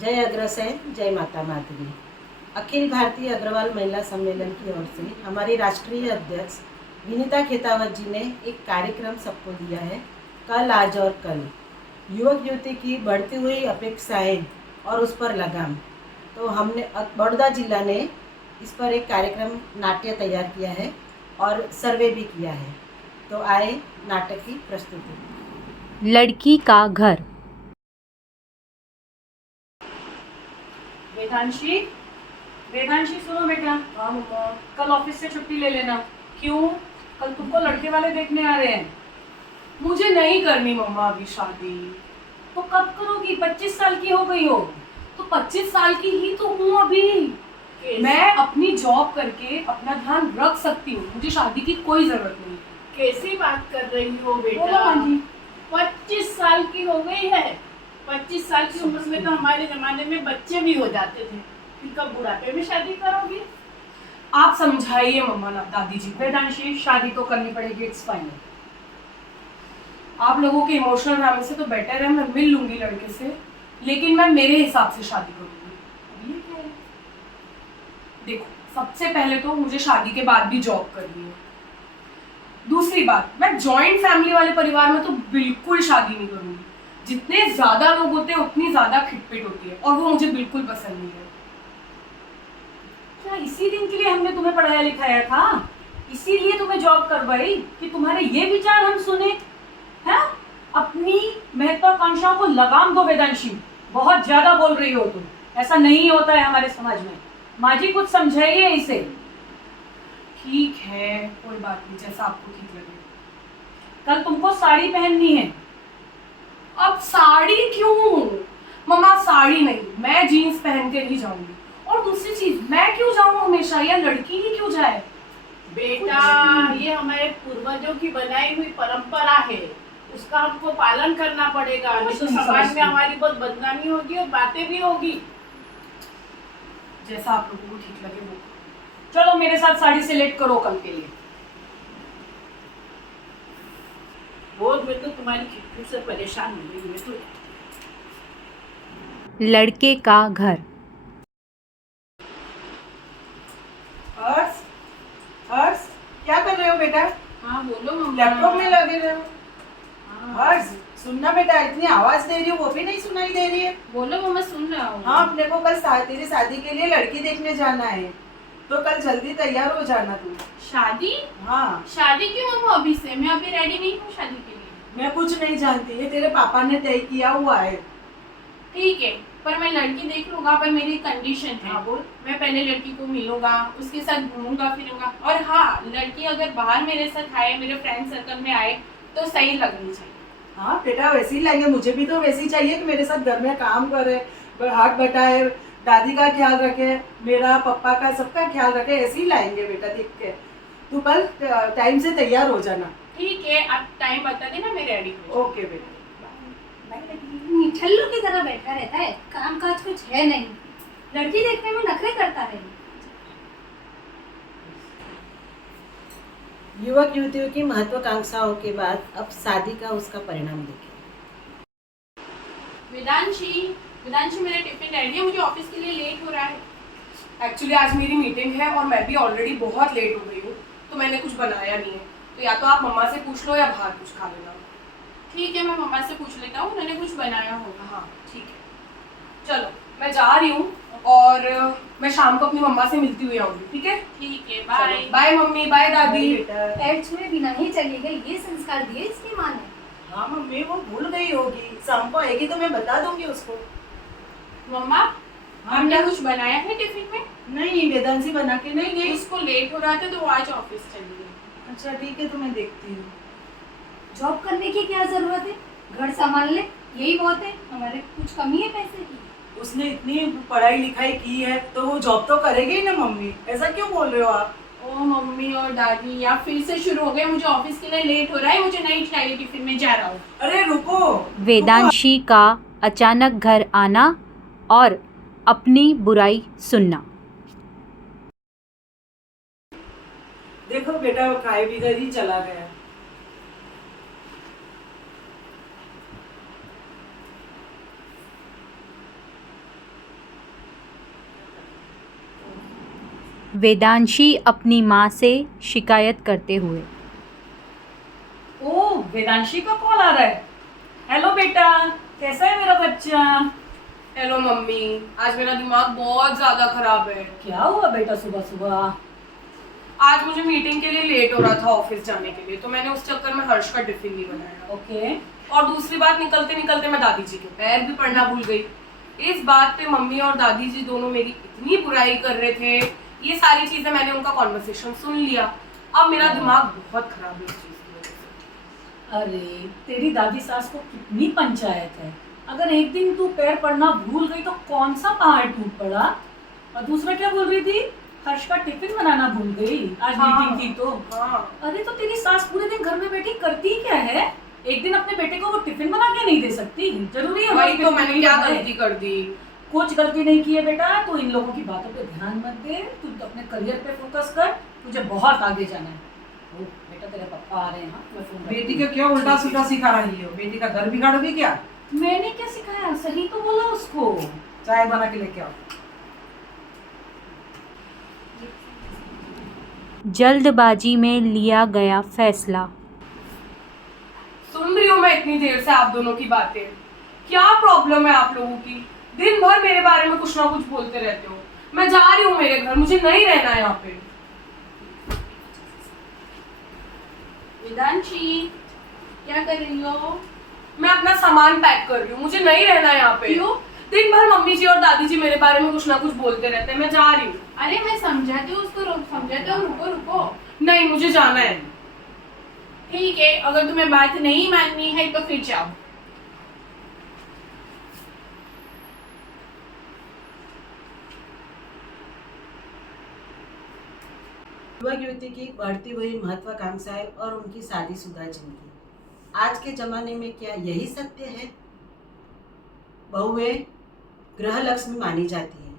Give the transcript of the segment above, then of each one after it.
जय अग्रसेन, जय माता माधवी। अखिल भारतीय अग्रवाल महिला सम्मेलन की ओर से हमारी राष्ट्रीय अध्यक्ष विनीता खेतावत जी ने एक कार्यक्रम सबको दिया है, कल आज और कल। युवक युवती की बढ़ती हुई अपेक्षाएं और उस पर लगाम। तो हमने बड़ौदा जिला ने इस पर एक कार्यक्रम नाट्य तैयार किया है और सर्वे भी किया है। तो आए नाटक की प्रस्तुति। लड़की का घर। वेदांशी, वेदांशी सुनो बेटा। हाँ मम्मा। कल ऑफिस से छुट्टी ले लेना। क्यों? कल तुमको लड़के वाले देखने आ रहे हैं। मुझे नहीं करनी मम्मा अभी शादी। तो कब करोगी? 25 साल की हो गई हो। तो 25 साल की ही तो हूँ अभी। मैं अपनी जॉब करके अपना ध्यान रख सकती हूँ, मुझे शादी की कोई जरूरत नहीं। कैसी बात कर रही हो बेटा? बोलो माँ जी। 25 साल की हो गई है। 25 साल की उम्र में तो हमारे जमाने में बच्चे भी हो जाते थे। फिर कब बुढ़ापे में शादी करोगी? आप समझाइए मम्मा ना दादी जी। वेदांशी, शादी तो करनी पड़ेगी, इट्स फाइनल। आप लोगों के इमोशनल ड्रामे से तो बेटर है मैं मिल लूंगी लड़के से, लेकिन मैं मेरे हिसाब से शादी करूंगी। अब ये क्या है? देखो, सबसे पहले तो मुझे शादी के बाद भी जॉब करनी है। दूसरी बात, मैं जॉइंट फैमिली वाले परिवार में तो बिल्कुल शादी नहीं करूंगी। जितने ज्यादा लोग होते हैं उतनी ज्यादा खिटपिट होती है और वो मुझे बिल्कुल पसंद नहीं है। क्या इसी दिन के लिए हमने तुम्हें पढ़ाया लिखाया था? इसीलिए तुम्हें जॉब करवाई कि तुम्हारे ये विचार हम सुने हैं? अपनी महत्वाकांक्षाओं को लगाम दो वेदांशी। बहुत ज्यादा बोल रही हो तुम। ऐसा नहीं होता है हमारे समाज में। माँ जी कुछ समझाइए इसे। ठीक है, कोई बात नहीं, जैसा आपको ठीक लगे। कल तुमको साड़ी पहननी है। अब साड़ी क्यों? मम्मा साड़ी नहीं, मैं जीन्स पहन के ही जाऊंगी। और दूसरी चीज, मैं क्यों जाऊं हमेशा, या लड़की ही क्यों जाए? बेटा, ये हमारे पूर्वजों की बनाई हुई परंपरा है, उसका हमको पालन करना पड़ेगा। नहीं तो समाज में हमारी बहुत बदनामी होगी और बातें भी होगी। जैसा आप लोगों को ठीक लगे वो। चलो मेरे साथ साड़ी सिलेक्ट करो कल के लिए। रोज मैं तो तुम्हारी खिटपिट से परेशान हो गई। मैं तो लड़के का घर। हर्ष, हर्ष, क्या कर रहे हो बेटा? हाँ बोलो मम्मा। लैपटॉप में लगे रहे हो। हाँ। हर्ष, सुनना बेटा, इतनी आवाज दे रही हो वो भी नहीं सुनाई दे रही है। बोलो मम्मा, सुन रहा हूँ। हाँ, अपने को कल तेरी शादी के लिए लड़की देखने जाना है, तो कल जल्दी तैयार हो जाना तू। शादी? हाँ। शादी क्यों मम्मा अभी से? मैं अभी रेडी नहीं हूँ शादी के लिए। मैं कुछ नहीं जानती, ये तेरे पापा ने तय किया हुआ है। ठीक है, पर मैं लड़की देख लूंगा, पर मेरी कंडीशन है। हाँ बोल। मैं पहले लड़की को मिलूंगा, उसके साथ घूमूंगा फिरूंगा, और हाँ, लड़की अगर बाहर मेरे साथ आए, मेरे फ्रेंड सर्कल में आए, तो सही लगनी चाहिए। हाँ बेटा, वैसे ही लाएंगे, मुझे भी तो वैसे ही चाहिए कि मेरे साथ घर में काम करे, हाथ बटाए, दादी का ख्याल रखे, मेरा पप्पा का सबका ख्याल रखे, ऐसे ही लाएंगे बेटा देख के। तू कल टाइम से तैयार हो जाना। ठीक है, आप टाइम बता देना, मैं रेडी हूँ। ओके बेटा। छल्लू की तरह बैठा रहता है, काम काज कुछ है नहीं, लड़की देखने में नखरे करता है। युवक युवतियों की महत्वाकांक्षाओं के बाद अब शादी का उसका परिणाम देखें। वेदांशी, वेदांशी, मेरा टिफिन रेडी है, मुझे ऑफिस के लिए लेट हो रहा है। एक्चुअली आज मेरी मीटिंग है और मैं भी ऑलरेडी बहुत लेट हो गई हूँ, तो मैंने कुछ बनाया नहीं है। तो या तो आप मम्मा से पूछ लो या बाहर कुछ खा लेना। ठीक है, मैं मम्मा से पूछ लेता हूँ, उन्होंने कुछ बनाया होगा। हाँ ठीक है, चलो मैं जा रही हूँ और मैं शाम को अपनी मम्मा से मिलती हुई आऊंगी। ठीक है? ठीक है, बाय। बाय मम्मी, बाय दादी। पैर छुए बिना ही चली गई, ये संस्कार दिए इसकी माँ ने। हाँ मम्मी, वो भूल गई होगी, शाम को आएगी तो मैं बता दूंगी उसको। मम्मा, आपने कुछ बनाया है टिफिन में? नहीं, वेदांशी बना के नहीं गई। उसको लेट हो रहा था तो वो आज ऑफिस चली गई। अच्छा ठीक है, तो मैं देखती हूँ। जॉब करने की क्या जरूरत है, घर संभाल ले, यही बहुत है। हमारे कुछ कमी है पैसे की? उसने इतनी पढ़ाई लिखाई की है तो वो जॉब तो करेगी ही ना मम्मी, ऐसा क्यों बोल रहे हो आप? ओ मम्मी और दादी, या फिर से शुरू हो गए। मुझे ऑफिस के लिए लेट हो रहा है, मुझे नहीं चाहिए टिफिन में, जा रहा हूँ। अरे रुको। वेदांशी का अचानक घर आना और अपनी बुराई सुनना। देखो बेटा, वो खाए बिगड़ ही चला गया। वेदांशी अपनी माँ से शिकायत करते हुए। ओ, वेदांशी का कॉल आ रहा है। हेलो बेटा, कैसा है मेरा बच्चा? हेलो मम्मी, आज मेरा दिमाग बहुत ज्यादा खराब है। क्या हुआ बेटा सुबह सुबह? आज मुझे मीटिंग के लिए लेट हो रहा था ऑफिस जाने के लिए, तो मैंने उस चक्कर में हर्ष का टिफिन नहीं बनाया। ओके। और दूसरी बात, निकलते निकलते मैं दादी जी के पैर भी पड़ना भूल गई। इस बात पे मम्मी और दादी जी दोनों मेरी इतनी बुराई कर रहे थे। ये सारी चीजें मैंने उनका कॉन्वर्सेशन सुन लिया। अब मेरा दिमाग बहुत खराब है इस चीज की वजह से। अरे, तेरी दादी सास को कितनी पंचायत है। अगर एक दिन तू पैर पड़ना भूल गई तो कौन सा पहाड़ टूट पड़ा? और दूसरा क्या बोल रही थी? हर्ष का टिफिन बनाना भूल गई आज मीटिंग थी तो। हाँ। अरे तो तेरी सास पूरे दिन घर में बैठी करती क्या है? एक दिन अपने बेटे को वो टिफिन बना के नहीं दे सकती? जरूरी है वही हमारे तो टिफिन मैंने क्या बनाए? गलती कर दी। कुछ गलती नहीं की है बेटा। तू इन लोगों की बातों पे ध्यान मत दे, तू अपने करियर पे फोकस कर। तुझे बहुत आगे जाना है। ओ बेटा, तेरे पापा आ रहे हैं। हाँ, मैं फोन बेटी को क्यों उल्टा सीधा सिखा रही हो? बेटी का घर बिगाड़ोगी क्या? मैंने क्या सिखाया? सही तो बोला उसको। चाय बना के लेके आओ। जल्दबाजी में लिया गया फैसला। सुन रही हूँ मैं इतनी देर से आप दोनों की बातें। क्या प्रॉब्लम है आप लोगों की? दिन भर मेरे बारे में कुछ ना कुछ बोलते रहते हो। मैं जा रही हूँ मेरे घर, मुझे नहीं रहना है यहाँ पे। वेदांशी, क्या कर रही हो? मैं अपना सामान पैक कर रही हूँ, मुझे नहीं रहना है यहाँ पे। क्यों? दिन भर मम्मी जी और दादी जी मेरे बारे में कुछ ना कुछ बोलते रहते हैं। मैं जा रही हूँ। अरे मैं समझाती हूँ उसको, समझाती हूँ, रुको रुको। नहीं, मुझे जाना है। ठीक है, अगर तुम्हें बात नहीं माननी है तो फिर जाओ। युवक युवती की बढ़ती हुई महत्वाकांक्षाएं और उनकी शादीशुदा जिंदगी। आज के जमाने में क्या यही सत्य है? बहुएं ग्रह लक्ष्मी मानी जाती हैं।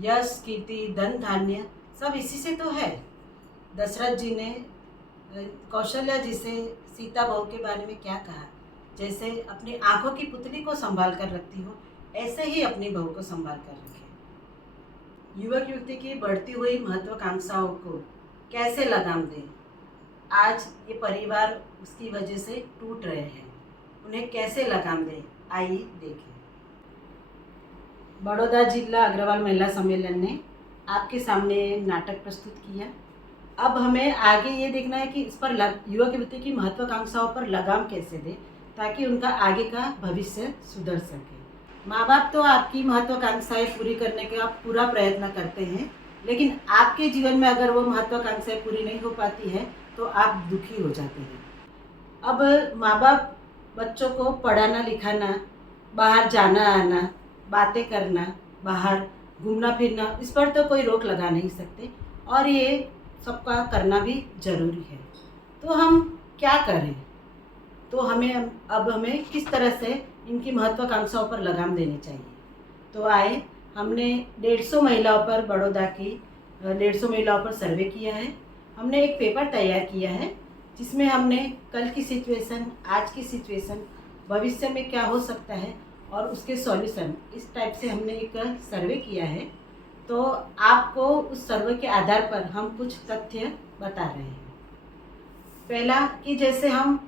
यश, कीर्ति, धन, धान्य सब इसी से तो है। दशरथ जी ने कौशल्या जी से सीता बहू के बारे में क्या कहा? जैसे अपनी आंखों की पुतली को संभाल कर रखती हो, ऐसे ही अपनी बहू को संभाल कर रखें। युवक युवती की बढ़ती हुई महत्वाकांक्षाओं को कैसे लगाम दें? आज ये परिवार उसकी वजह से टूट रहे हैं, उन्हें कैसे लगाम दें? आइए देखें। बड़ौदा जिला अग्रवाल महिला सम्मेलन ने आपके सामने नाटक प्रस्तुत किया। अब हमें आगे ये देखना है कि इस पर युवक युवती की महत्वाकांक्षाओं पर लगाम कैसे दें ताकि उनका आगे का भविष्य सुधर सके। माँ बाप तो आपकी महत्वाकांक्षाएं पूरी करने का पूरा प्रयत्न करते हैं, लेकिन आपके जीवन में अगर वो महत्वाकांक्षाएं पूरी नहीं हो पाती हैं तो आप दुखी हो जाते हैं। अब माँ बाप बच्चों को पढ़ाना लिखाना, बाहर जाना आना, बातें करना, बाहर घूमना फिरना, इस पर तो कोई रोक लगा नहीं सकते और ये सबका करना भी ज़रूरी है। तो हम क्या करें? तो हमें किस तरह से इनकी महत्वाकांक्षाओं पर लगाम देनी चाहिए? तो आए, हमने 150 महिलाओं पर बड़ौदा की 150 महिलाओं पर सर्वे किया है। हमने एक पेपर तैयार किया है जिसमें हमने कल की सिचुएशन, आज की सिचुएशन, भविष्य में क्या हो सकता है और उसके सॉल्यूशन, इस टाइप से हमने एक सर्वे किया है। तो आपको उस सर्वे के आधार पर हम कुछ तथ्य बता रहे हैं। पहला कि जैसे हम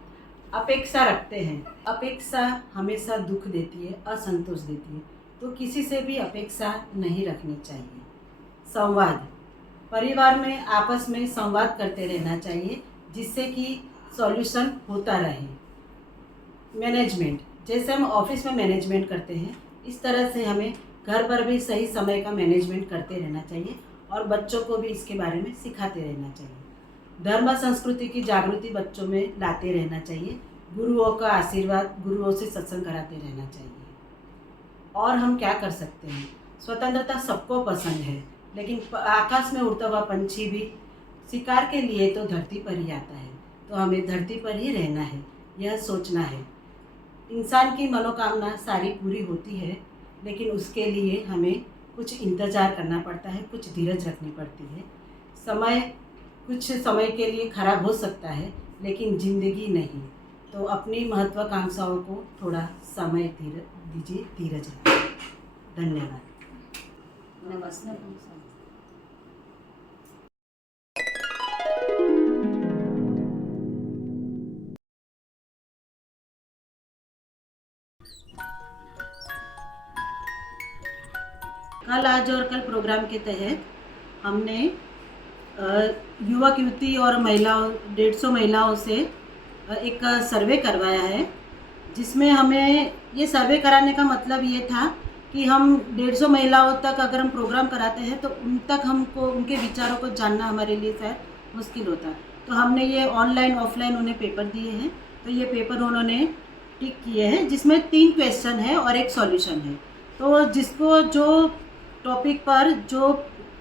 अपेक्षा रखते हैं, अपेक्षा हमेशा दुख देती है, असंतोष देती है, तो किसी से भी अपेक्षा नहीं रखनी चाहिए। संवाद, परिवार में आपस में संवाद करते रहना चाहिए जिससे कि सॉल्यूशन होता रहे। मैनेजमेंट, जैसे हम ऑफिस में मैनेजमेंट करते हैं इस तरह से हमें घर पर भी सही समय का मैनेजमेंट करते रहना चाहिए और बच्चों को भी इसके बारे में सिखाते रहना चाहिए। धर्म संस्कृति की जागृति बच्चों में लाते रहना चाहिए। गुरुओं का आशीर्वाद, गुरुओं से सत्संग कराते रहना चाहिए। और हम क्या कर सकते हैं? स्वतंत्रता सबको पसंद है, लेकिन आकाश में उड़ता हुआ पंछी भी शिकार के लिए तो धरती पर ही आता है, तो हमें धरती पर ही रहना है, यह सोचना है। इंसान की मनोकामना सारी पूरी होती है, लेकिन उसके लिए हमें कुछ इंतज़ार करना पड़ता है, कुछ धीरज रखनी पड़ती है। समय कुछ समय के लिए खराब हो सकता है, लेकिन ज़िंदगी नहीं। तो अपनी महत्वाकांक्षाओं को थोड़ा समय दीजिए, धीरज रखिए। धन्यवाद। नमस्ते। कल आज और कल प्रोग्राम के तहत हमने युवक युवती और महिलाओं 150 महिलाओं से एक सर्वे करवाया है, जिसमें हमें ये सर्वे कराने का मतलब ये था कि हम 150 महिलाओं तक अगर हम प्रोग्राम कराते हैं तो उन तक हमको उनके विचारों को जानना हमारे लिए शायद मुश्किल होता है। तो हमने ये ऑनलाइन ऑफलाइन उन्हें पेपर दिए हैं। तो ये पेपर उन्होंने टिक किए हैं, जिसमें 3 क्वेश्चन है और एक सॉल्यूशन है। तो जिसको जो टॉपिक पर जो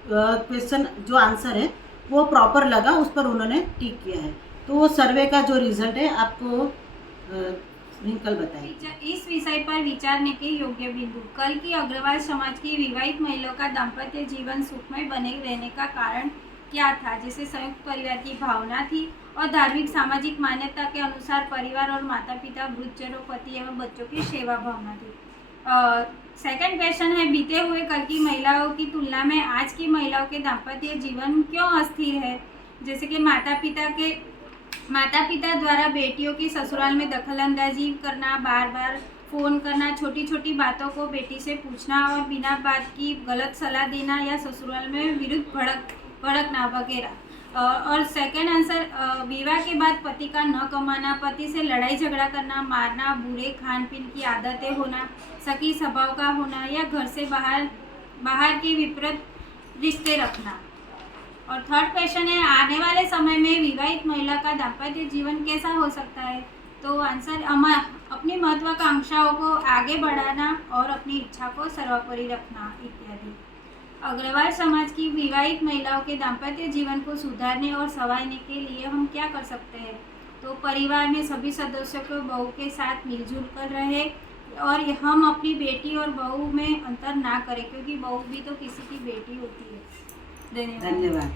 क्वेश्चन जो आंसर है वो प्रॉपर लगा, उस पर उन्होंने टिक किया है। तो वो सर्वे का जो रिजल्ट है आपको कल बताएंगे। इस विषय पर विचारने के योग्य बिंदु। कल की अग्रवाल समाज की विवाहित महिलाओं का दाम्पत्य जीवन सुखमय बने रहने का कारण क्या था? जैसे संयुक्त परिवार की भावना थी और धार्मिक सामाजिक मान्यता के अनुसार परिवार और माता पिता वृद्धजनों पति एवं बच्चों की सेवा भावना थी। सेकंड क्वेश्चन है, बीते हुए कल की महिलाओं की तुलना में आज की महिलाओं के दाम्पत्य जीवन क्यों अस्थिर है? जैसे कि माता पिता द्वारा बेटियों की ससुराल में दखलंदाजी करना, बार बार फ़ोन करना, छोटी छोटी बातों को बेटी से पूछना और बिना बात की गलत सलाह देना या ससुराल में विरुद्ध भड़कना वगैरह। और सेकंड आंसर, विवाह के बाद पति का न कमाना, पति से लड़ाई झगड़ा करना, मारना, बुरे खान पीन की आदतें होना, सकी स्वभाव का होना या घर से बाहर के विपरीत रिश्ते रखना। और थर्ड क्वेश्चन है, आने वाले समय में विवाहित महिला का दाम्पत्य जीवन कैसा हो सकता है? तो आंसर, अपनी महत्वाकांक्षाओं को आगे बढ़ाना और अपनी इच्छा को सर्वोपरि रखना इत्यादि। अग्रवाल समाज की विवाहित महिलाओं के दाम्पत्य जीवन को सुधारने और संवारने के लिए हम क्या कर सकते हैं? तो परिवार में सभी सदस्यों को बहू के साथ मिलजुल कर रहे और हम अपनी बेटी और बहू में अंतर ना करें, क्योंकि बहू भी तो किसी की बेटी होती है। धन्यवाद।